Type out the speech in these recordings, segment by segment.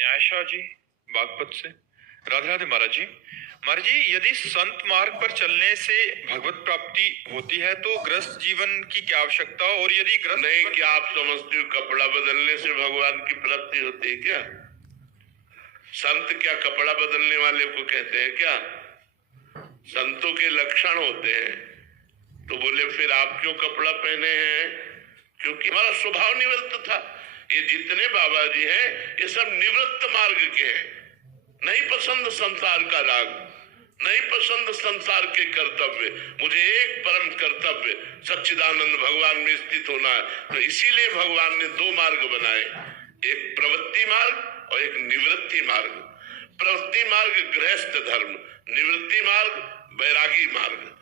न्यायशाह जी, बागपत से। राधे राधे महाराज जी। महाराज जी, यदि संत मार्ग पर चलने से भगवत प्राप्ति होती है तो गृहस्थ जीवन की क्या आवश्यकता, और यदि गृहस्थ नहीं, क्या आप समझते हो कपड़ा बदलने से भगवान की प्राप्ति होती है क्या? संत क्या कपड़ा बदलने वाले को कहते हैं क्या? संतों के लक्षण होते हैं। तो बोले फिर आप क्यों कपड़ा पहने हैं? क्योंकि हमारा स्वभाव निवृत्त था। ये जितने बाबा जी हैं ये सब निवृत्त मार्ग के हैं। नहीं पसंद संसार का राग, नहीं पसंद संसार के कर्तव्य, मुझे एक परम कर्तव्य सच्चिदानंद भगवान में स्थित होना है। तो इसीलिए भगवान ने दो मार्ग बनाए, एक प्रवृत्ति मार्ग और एक निवृत्ति मार्ग। प्रवृत्ति मार्ग गृहस्थ धर्म, निवृत्ति मार्ग वैरागी मार्ग।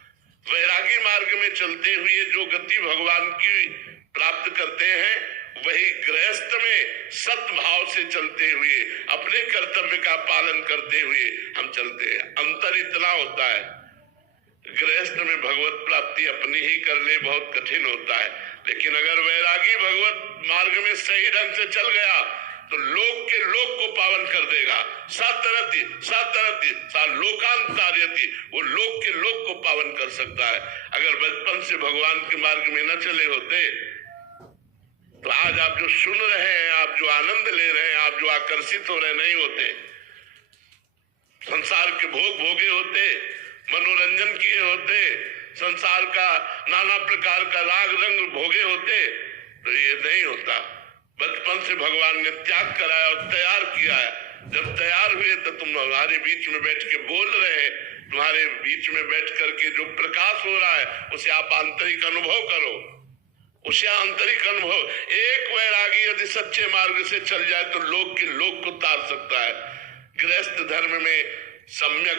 वैरागी मार्ग में चलते हुए जो गति भगवान की प्राप्त करते हैं वही गृहस्थ में सत्भाव से चलते हुए अपने कर्तव्य का पालन करते हुए हम चलते हैं। अंतर इतना होता है, गृहस्थ में भगवत प्राप्ति अपनी ही कर ले बहुत कठिन होता है, लेकिन अगर वैरागी भगवत मार्ग में सही ढंग से चल गया तो लोक के लोक को पावन कर देगा। सातरति सातरति सा लोकांतार्यति, वो लोक के लोक को पावन कर सकता है। अगर बचपन से भगवान के मार्ग में न चले होते तो आज आप जो सुन रहे हैं, आप जो आनंद ले रहे हैं, आप जो आकर्षित हो रहे नहीं होते। संसार के भोग भोगे होते, मनोरंजन किए होते, संसार का नाना प्रकार का राग रंग भोगे होते, तो ये नहीं होता। बचपन से भगवान ने त्याग कराया और तैयार किया है। जब तैयार हुए तो तुम हमारे बीच में बैठ के बोल रहे हैं। तुम्हारे बीच में बैठ करके जो प्रकाश हो रहा है उसे आप आंतरिक अनुभव करो, उसे आंतरिक अनुभव। एक वैरागी यदि सच्चे मार्ग से चल जाए तो लोक के लोक को तार सकता है। गृहस्थ धर्म में सम्यक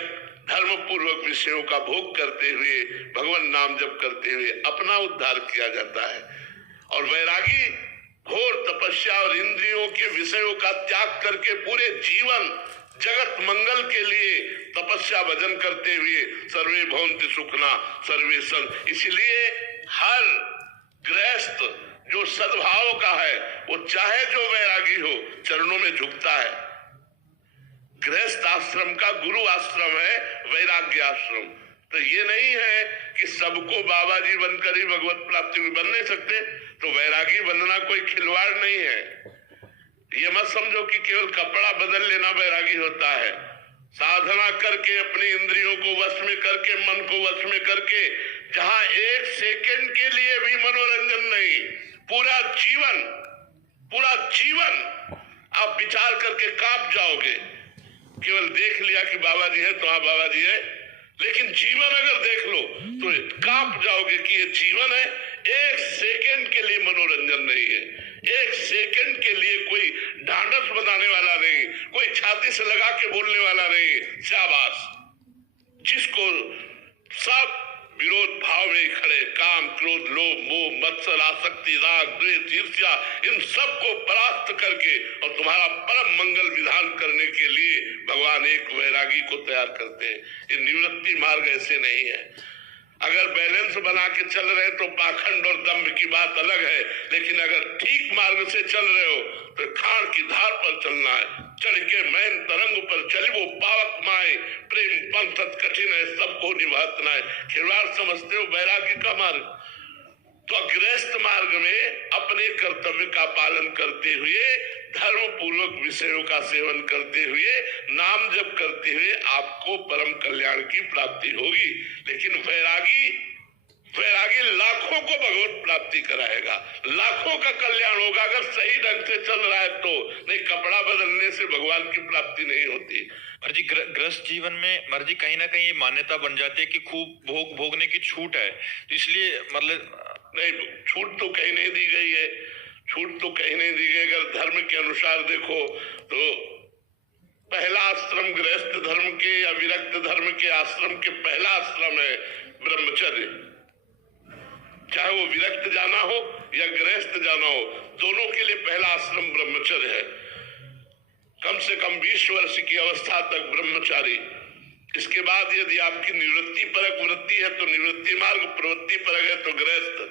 धर्म पूर्वक विषयों का भोग करते हुए भगवान नाम जप करते हुए अपना उद्धार किया जाता है। और वैरागी घोर तपस्या और इंद्रियों के विषयों का त्याग करके पूरे जीवन जगत मंगल के लिए तपस्या भजन करते हुए सर्वे भवन्ति सुखना सर्वे संग। इसलिए हर गृहस्थ जो सद्भाव का है वो चाहे जो वैरागी हो चरणों में झुकता है। गृहस्थ आश्रम का गुरु आश्रम है वैराग्य आश्रम। तो ये नहीं है कि सबको बाबा जी बनकर ही भगवत प्राप्ति में बन नहीं सकते। तो वैरागी बनना कोई खिलवाड़ नहीं है। ये मत समझो कि केवल कपड़ा बदल लेना वैरागी होता है। साधना करके अपनी इंद्रियों को वश में करके, मन को वश में करके, जहां एक सेकंड के लिए भी मनोरंजन नहीं, पूरा जीवन आप विचार करके कांप जाओगे। केवल देख लिया कि बाबा जी है तो हाँ बाबा जी है, लेकिन जीवन अगर देख लो तो कांप जाओगे कि ये जीवन है। एक सेकंड के लिए मनोरंजन नहीं है, एक सेकंड के लिए कोई ढांढस बनाने वाला नहीं, कोई छाती से लगा के बोलने वाला नहीं। शाबाश, जिसको सब विरोध भाव में खड़े, काम क्रोध लोभ मोह मत्सर आसक्ति राग द्वेष ईर्ष्या, इन सब को परास्त करके और तुम्हारा परम मंगल विधान करने के लिए भगवान एक वैरागी को तैयार करते हैं। ये निवृत्ति मार्ग ऐसे नहीं है। अगर बैलेंस बना के चल रहे तो पाखंड और दंभ की बात अलग है, लेकिन अगर ठीक मार्ग से चल रहे हो तो खान की धार पर चलना है। चढ़ के मैन तरंग पर चली वो पावक माए, प्रेम पंथत कठिन है सबको निभातना है। खिलवाड़ समझते हो वैरागी का मार्ग? तो गृहस्थ मार्ग में अपने कर्तव्य का पालन करते हुए धर्म पूर्वक विषयों का सेवन करते हुए नाम जप करते हुए आपको परम कल्याण की प्राप्ति होगी। लेकिन वैरागी लाखों को भगवत प्राप्ति कराएगा, लाखों का कल्याण होगा अगर सही ढंग से चल रहा है तो। नहीं, कपड़ा बदलने से भगवान की प्राप्ति नहीं होती। जी गृहस्थ जीवन में मर्जी कहीं ना कहीं मान्यता बन जाती है कि खूब भोगने की छूट है, तो इसलिए मतलब नहीं, छूट तो कहीं नहीं दी गई है, छूट तो कहीं नहीं दी गई। अगर धर्म के अनुसार देखो तो पहला आश्रम गृहस्थ धर्म के या विरक्त धर्म के आश्रम के पहला आश्रम है ब्रह्मचर्य। चाहे वो विरक्त जाना हो या गृहस्थ जाना हो, दोनों के लिए पहला आश्रम ब्रह्मचर्य है। कम से कम 20 वर्ष की अवस्था तक ब्रह्मचारी। इसके बाद यदि आपकी निवृत्ति परक वृत्ति है तो निवृत्ति मार्ग, प्रवृत्ति परक है तो गृहस्थ।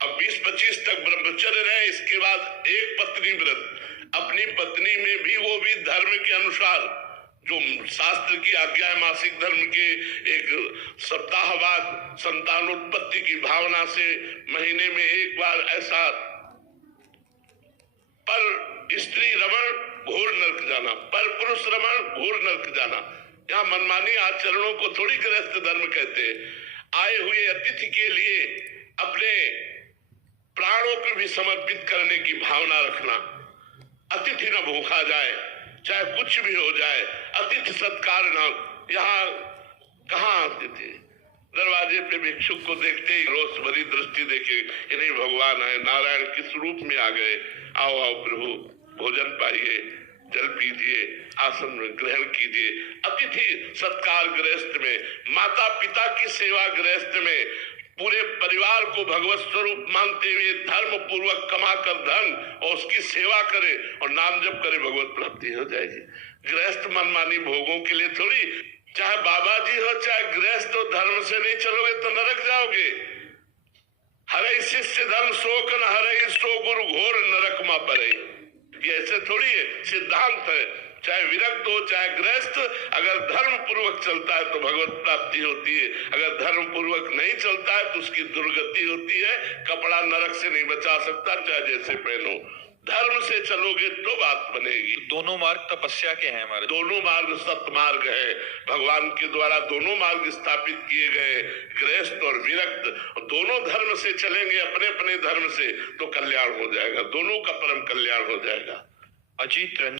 अब 20-25 तक ब्रह्मचर्य रहे, इसके बाद एक पत्नी व्रत। अपनी पत्नी में भी वो भी धर्म के अनुसार, जो शास्त्र की आज्ञा है, मासिक धर्म के एक सप्ताहवाद संतानोत्पत्ति की भावना से महीने में एक बार ऐसा, पर स्त्री रमण घोर नरक जाना, पर पुरुष रमण घोर नरक जाना। यहाँ मनमानी आचरणों को थोड़ी गृहस्थ धर्म कहते हैं। आए हुए अतिथि के लिए अपने प्राणों को भी समर्पित करने की भावना रखना। अतिथि न भूखा जाए, चाहे कुछ भी हो जाए, अतिथि सत्कार न। यहाँ कहाँ अतिथि, दरवाजे पे भिक्षुक को देखते ही रोष भरी दृष्टि देखे, इन्हीं भगवान है, नारायण किस रूप में आ गए, आओ आओ प्रभु भोजन पाइए, जल पीजिए, आसन में ग्रहण कीजिए। अतिथि सत्कार गृहस्थ में, माता पिता की सेवा गृहस्थ में, पूरे परिवार को भगवत स्वरूप मानते हुए धर्म पूर्वक कमा कर धन और उसकी सेवा करे और नाम जप करे, भगवत प्राप्ति हो जाएगी। गृहस्थ मनमानी भोगों के लिए थोड़ी, चाहे बाबा जी हो चाहे गृहस्थ हो, धर्म से नहीं चलोगे तो नरक जाओगे। हरे शिष्य धर्म शोक न हरे, सो गुरु घोर नरक मा परे। ये ऐसे थोड़ी है, सिद्धांत है। चाहे विरक्त हो चाहे गृहस्थ, अगर धर्म पूर्वक चलता है तो भगवत प्राप्ति होती है, अगर धर्म पूर्वक नहीं चलता है तो उसकी दुर्गति होती है। कपड़ा नरक से नहीं बचा सकता, चाहे जैसे पहनो। धर्म से चलोगे तो बात बनेगी। दोनों मार्ग तपस्या के हैं हमारे, दोनों मार्ग सत्मार्ग है, भगवान के द्वारा दोनों मार्ग स्थापित किए गए, गृहस्थ और विरक्त। दोनों धर्म से चलेंगे, अपने अपने धर्म से, तो कल्याण हो जाएगा, दोनों का परम कल्याण हो जाएगा। अजीत रंजन।